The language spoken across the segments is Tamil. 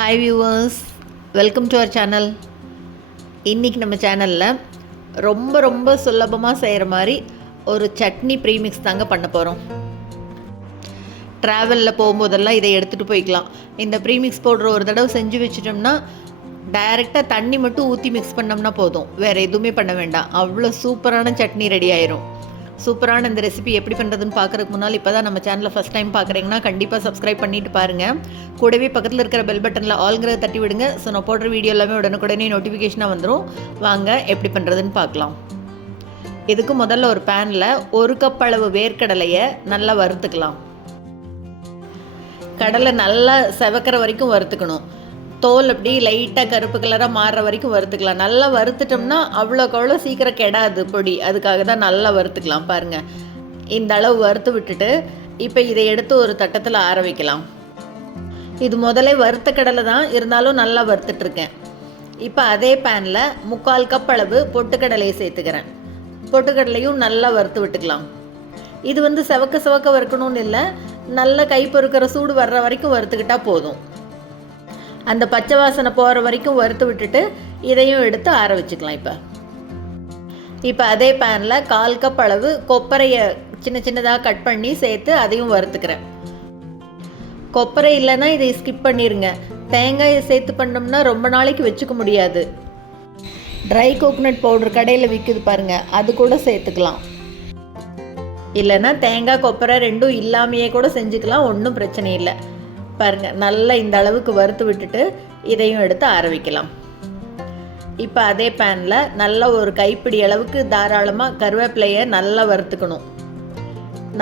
Hi viewers, welcome to our channel. இன்றைக்கி நம்ம சேனலில் ரொம்ப சுலபமாக செய்கிற மாதிரி ஒரு சட்னி ப்ரீமிக்ஸ் தாங்க பண்ண போகிறோம். ட்ராவலில் போகும்போதெல்லாம் இதை எடுத்துகிட்டு போய்க்கலாம். இந்த ப்ரீமிக்ஸ் பவுடர் ஒரு தடவை செஞ்சு வச்சிட்டோம்னா டைரெக்டாக தண்ணி மட்டும் ஊற்றி மிக்ஸ் பண்ணோம்னா போதும், வேறு எதுவுமே பண்ண வேண்டாம். அவ்வளோ சூப்பரான சட்னி ரெடி ஆயிரும். சூப்பரான இந்த ரெசிபி எப்படி பண்ணுறதுன்னு பார்க்குறதுக்கு முன்னால் இப்போ தான் நம்ம சேனலில் ஃபஸ்ட் டைம் பார்க்குறீங்கன்னா கண்டிப்பாக சப்ஸ்கிரைப் பண்ணிவிட்டு பாருங்கள். கூடவே பக்கத்தில் இருக்கிற பெல் பட்டனில் ஆல்ங்கிறத தட்டி விடுங்க. ஸோ நான் போடுற வீடியோ எல்லாமே உடனுக்குடனே நோட்டிஃபிகேஷனாக வந்துடும். வாங்க எப்படி பண்ணுறதுன்னு பார்க்கலாம். இதுக்கு முதல்ல ஒரு பேனில் 1 கப் அளவு வேர்க்கடலையை நல்லா வறுத்துக்கலாம். கடலை நல்லா செவக்கிற வரைக்கும் வறுத்துக்கணும். தோல் அப்படி லைட்டாக கருப்பு கலராக மாறுற வரைக்கும் வறுத்துக்கலாம். நல்லா வறுத்துட்டோம்னா அவ்வளோக்கு சீக்கிரம் கெடாது பொடி. அதுக்காக தான் நல்லா வறுத்துக்கலாம். பாருங்கள், இந்த அளவு வறுத்து விட்டுட்டு இப்போ இதை எடுத்து ஒரு தட்டத்தில் ஆற வைக்கலாம். இது முதலே வறுத்த கடலை தான், இருந்தாலும் நல்லா வறுத்துட்ருக்கேன். இப்போ அதே பேனில் 3/4 கப் அளவு பொட்டுக்கடலையை சேர்த்துக்கிறேன். பொட்டுக்கடலையும் நல்லா வறுத்து விட்டுக்கலாம். இது செவக்க வறுக்கணும்னு இல்லை, நல்ல கை பொறுக்கிற சூடு வர்ற வரைக்கும் வறுத்துக்கிட்டால் போதும். அந்த பச்சை வாசனை போகிற வரைக்கும் வறுத்து விட்டுட்டு இதையும் எடுத்து ஆற வச்சுக்கலாம். இப்போ அதே பேனில் 1/4 கப் அளவு கொப்பரையை சின்னதாக கட் பண்ணி சேர்த்து அதையும் வறுத்துக்கிறேன். கொப்பரை இல்லைன்னா இதை ஸ்கிப் பண்ணிடுங்க. தேங்காயை சேர்த்து பண்ணோம்னா ரொம்ப நாளைக்கு வச்சுக்க முடியாது. ட்ரை கோகோனட் பவுடர் கடையில் விற்குது பாருங்கள், அது கூட சேர்த்துக்கலாம். இல்லைன்னா தேங்காய் கொப்பரை ரெண்டும் இல்லாமையே கூட செஞ்சுக்கலாம், ஒன்றும் பிரச்சனை இல்லை. பாருங்கள், நல்லா இந்த அளவுக்கு வறுத்து விட்டுட்டு இதையும் எடுத்து ஆற வைக்கலாம். இப்போ அதே பேனில் நல்லா ஒரு கைப்பிடி அளவுக்கு தாராளமாக கருவேப்பிலையை நல்லா வறுத்துக்கணும்.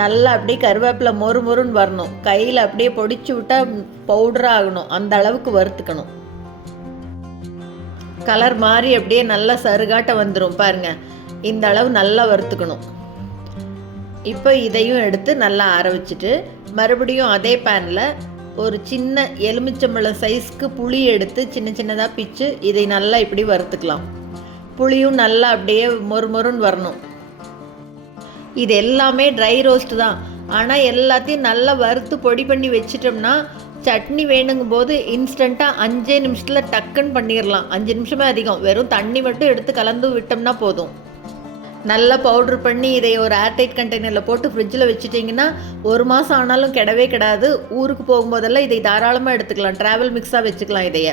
நல்லா அப்படியே கருவேப்பிலை மொறுன்னு வரணும். கையில் அப்படியே பொடிச்சு விட்டால் பவுடராக ஆகணும், அந்த அளவுக்கு வறுத்துக்கணும். கலர் மாறி அப்படியே நல்லா சருகாட்ட வந்துடும். பாருங்கள், இந்த அளவு நல்லா வறுத்துக்கணும். இப்போ இதையும் எடுத்து நல்லா ஆற வச்சுட்டு மறுபடியும் அதே பேனில் ஒரு சின்ன எலுமிச்சம்பழம் சைஸ்க்கு புளி எடுத்து சின்னதாக பிச்சு இதை நல்லா இப்படி வறுத்துக்கலாம். புளியும் நல்லா அப்படியே மொறுன்னு வரணும். இது எல்லாமே ட்ரை ரோஸ்ட் தான், ஆனால் எல்லாத்தையும் நல்லா வறுத்து பொடி பண்ணி வச்சிட்டோம்னா சட்னி வேணுங்கும் போது இன்ஸ்டண்ட்டாக 5 நிமிஷத்தில் டக்குன்னு பண்ணிடலாம். 5 நிமிஷமே அதிகம். வெறும் தண்ணி மட்டும் எடுத்து கலந்து விட்டோம்னா போதும். நல்லா பவுட்ரு பண்ணி இதை ஒரு ஏர்டைட் கண்டெய்னரில் போட்டு ஃப்ரிட்ஜில் வச்சுட்டிங்கன்னா 1 மாதம் ஆனாலும் கெடவே கெடாது. ஊருக்கு போகும்போதெல்லாம் இதை தாராளமாக எடுத்துக்கலாம். ட்ராவல் மிக்ஸாக வச்சுக்கலாம் இதைய.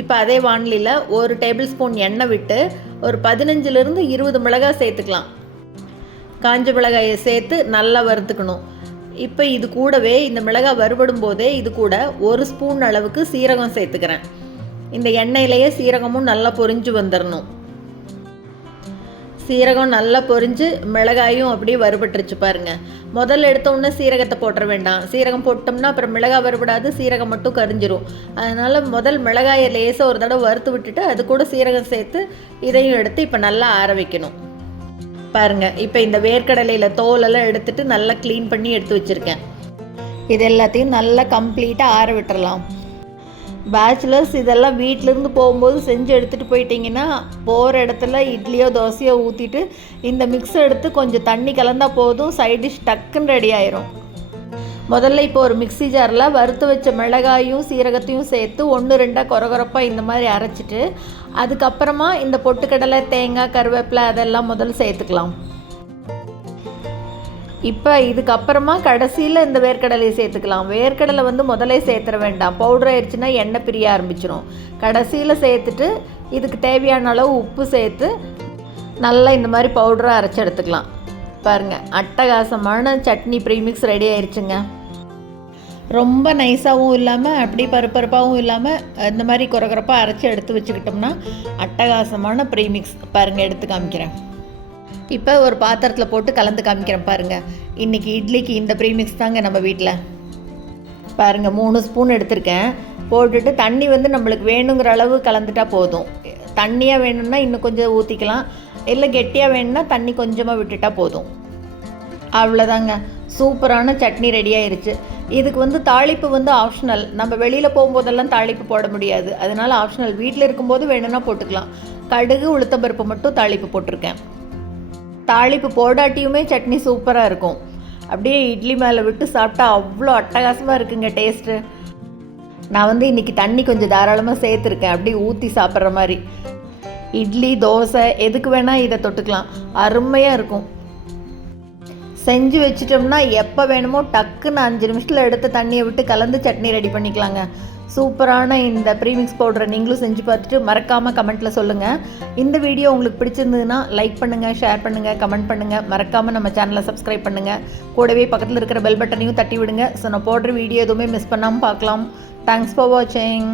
இப்போ அதே வானிலையில் 1 டேபிள் ஸ்பூன் எண்ணெய் விட்டு ஒரு 15லிருந்து 20 மிளகாய் சேர்த்துக்கலாம். காஞ்ச மிளகாயை சேர்த்து நல்லா வறுத்துக்கணும். இப்போ இது கூடவே இந்த மிளகாய் வறுபடும் போதே இது கூட 1 ஸ்பூன் அளவுக்கு சீரகம் சேர்த்துக்கிறேன். இந்த எண்ணெயிலேயே சீரகமும் நல்லா பொரிஞ்சு வந்துடணும். சீரகம் நல்லா பொரிஞ்சு மிளகாயும் அப்படியே வறுபட்டுருச்சு பாருங்கள். முதல்ல எடுத்தோன்னே சீரகத்தை போட்டுற வேண்டாம். சீரகம் போட்டோம்னா அப்புறம் மிளகாய் வறுபடாது, சீரகம் மட்டும் கரிஞ்சிரும். அதனால் முதல் மிளகாயை லேசாக ஒரு தடவை வறுத்து விட்டுட்டு அது கூட சீரகம் சேர்த்து இதையும் எடுத்து இப்போ நல்லா ஆற வைக்கணும். பாருங்கள், இப்போ இந்த வேர்க்கடலையில் தோலெல்லாம் எடுத்துட்டு நல்லா க்ளீன் பண்ணி எடுத்து வச்சுருக்கேன். இது எல்லாத்தையும் நல்லா கம்ப்ளீட்டாக ஆற விட்டுறலாம். பேச்சுலர்ஸ் இதெல்லாம் வீட்டிலேருந்து போகும்போது செஞ்சு எடுத்துகிட்டு போயிட்டிங்கன்னா போகிற இடத்துல இட்லியோ தோசையோ ஊற்றிட்டு இந்த மிக்ஸ் எடுத்து கொஞ்சம் தண்ணி கலந்தால் போதும், சைட் டிஷ் டக்குன்னு ரெடி ஆயிரும். முதல்ல இப்போ ஒரு மிக்ஸி ஜாரில் வறுத்து வச்ச மிளகாயும் சீரகத்தையும் சேர்த்து 1-2 கொரகொரப்பாக இந்த மாதிரி அரைச்சிட்டு அதுக்கப்புறமா இந்த பொட்டுக்கடலை, தேங்காய், கருவேப்பிலை அதெல்லாம் முதல்ல சேர்த்துக்கலாம். இப்போ இதுக்கப்புறமா கடைசியில் இந்த வேர்க்கடலையை சேர்த்துக்கலாம். வேர்க்கடலை முதலே சேர்த்துற வேண்டாம், பவுடர் ஆயிடுச்சுன்னா எண்ணெய் பிரிய ஆரம்பிச்சிடும். கடைசியில் சேர்த்துட்டு இதுக்கு தேவையான அளவு உப்பு சேர்த்து நல்லா இந்த மாதிரி பவுடராக அரைச்சி எடுத்துக்கலாம். பாருங்கள், அட்டகாசமான சட்னி ப்ரீமிக்ஸ் ரெடி ஆயிடுச்சுங்க. ரொம்ப நைஸாகவும் இல்லாமல் அப்படி பருப்பாகவும் இல்லாமல் இந்த மாதிரி கொரகொரப்பாக அரைச்சி எடுத்து வச்சுக்கிட்டோம்னா அட்டகாசமான ப்ரீமிக்ஸ். பாருங்கள், எடுத்து காமிக்கிறேன். இப்போ ஒரு பாத்திரத்தில் போட்டு கலந்து காமிக்கிறேன். பாருங்கள், இன்றைக்கி இட்லிக்கு இந்த ப்ரீமிக்ஸ் தாங்க நம்ம வீட்டில். பாருங்கள், 3 ஸ்பூன் எடுத்திருக்கேன். போட்டுட்டு தண்ணி நம்மளுக்கு வேணுங்கிற அளவு கலந்துட்டா போதும். தண்ணியாக வேணும்னா இன்னும் கொஞ்சம் ஊற்றிக்கலாம், இல்லை கெட்டியாக வேணும்னா தண்ணி கொஞ்சமாக விட்டுட்டா போதும். அவ்வளோதாங்க, சூப்பரான சட்னி ரெடி ஆயிடுச்சு. இதுக்கு தாளிப்பு ஆப்ஷனல். நம்ம வெளியில் போகும்போதெல்லாம் தாளிப்பு போட முடியாது, அதனால் ஆப்ஷனல். வீட்டில் இருக்கும்போது வேணும்னா போட்டுக்கலாம். கடுகு, உளுத்தம்பருப்பு மட்டும் தாளிப்பு போட்டிருக்கேன். தாளிப்பு போடாட்டியுமே சட்னி சூப்பராக இருக்கும். அப்படியே இட்லி மேலே விட்டு சாப்பிட்டா அவ்வளோ அட்டகாசமாக இருக்குங்க டேஸ்ட்டு. நான் வந்து இன்றைக்கி தண்ணி கொஞ்சம் தாராளமாக சேர்த்துருக்கேன், அப்படியே ஊற்றி சாப்பிட்ற மாதிரி. இட்லி தோசை எதுக்கு வேணால் இதை தொட்டுக்கலாம், அருமையாக இருக்கும். செஞ்சு வச்சிட்டோம்னா எப்போ வேணுமோ டக்குன்னு 5 நிமிஷத்தில் எடுத்து தண்ணியை விட்டு கலந்து சட்னி ரெடி பண்ணிக்கலாங்க. சூப்பரான இந்த ப்ரீமிக்ஸ் பவுடரை நீங்களும் செஞ்சு பார்த்துட்டு மறக்காமல் கமெண்ட்டில் சொல்லுங்கள். இந்த வீடியோ உங்களுக்கு பிடிச்சிருந்ததுன்னா லைக் பண்ணுங்கள், ஷேர் பண்ணுங்கள், கமெண்ட் பண்ணுங்கள். மறக்காமல் நம்ம சேனலை சப்ஸ்கிரைப் பண்ணுங்கள். கூடவே பக்கத்தில் இருக்கிற பெல் பட்டனையும் தட்டி விடுங்க. ஸோ நான் போடுற வீடியோ எதுவுமே மிஸ் பண்ணாமல் பார்க்கலாம். தேங்க்ஸ் ஃபார் வாட்சிங்.